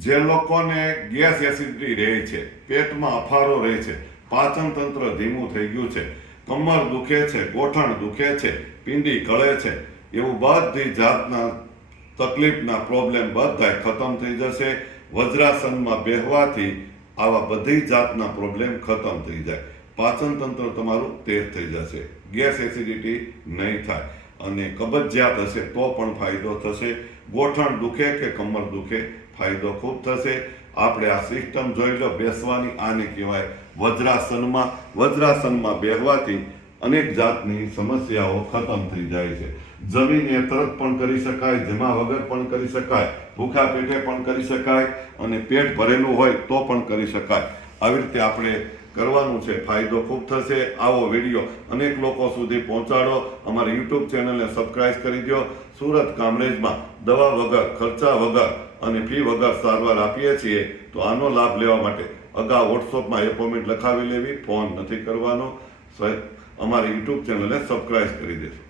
જે લોકોને gas acidity રહે છે, પેટમાં અફારો રહે છે, પાચન તંત્ર ધીમું થઈ ગયું છે, કમર દુખે છે, ગોઠણ દુખે છે, પિંડી કળે છે, એવું બધી જાતના તકલીફના પ્રોબ્લેમ બધા ખતમ થઈ જશે. વજ્રાસનમાં બેહવાથી આવા બધી જાતના પ્રોબ્લેમ ખતમ થઈ જાય. પાચન તંત્ર તમારું તેજ થઈ જશે, ગેસ એસિડિટી નહીં થાય અને કબજિયાત હશે તો પણ ફાયદો થશે. ગોઠણ દુખે કે કમર દુખે ફાયદો ખૂબ થશે. આપણે આ સિસ્ટમ જોઈ લો બેસવાની, આને કહેવાય વજ્રાસનમાં. વજ્રાસનમાં બેહવાથી અનેક જાતની સમસ્યાઓ ખતમ થઈ જાય છે. જમીને તરત પણ કરી શકાય, જમા વગર પણ કરી શકાય, ભૂખા પેટે પણ કરી શકાય અને પેટ ભરેલું હોય તો પણ કરી શકાય. આવી રીતે આપણે કરવાનું છે, ફાયદો ખૂબ થશે. આવો વિડીયો અનેક લોકો સુધી પહોંચાડો. અમારી યુટ્યુબ ચેનલને સબસ્ક્રાઇબ કરી દો. સુરત કામરેજમાં દવા વગર, ખર્ચા વગર અને ફી વગર સારવાર આપીએ છીએ. તો આનો લાભ લેવા માટે અગાઉ વોટ્સઅપમાં એપોઇન્ટમેન્ટ લખાવી લેવી, ફોન નથી કરવાનો. અમારી યુટ્યુબ ચેનલને સબસ્ક્રાઇબ કરી દેશો.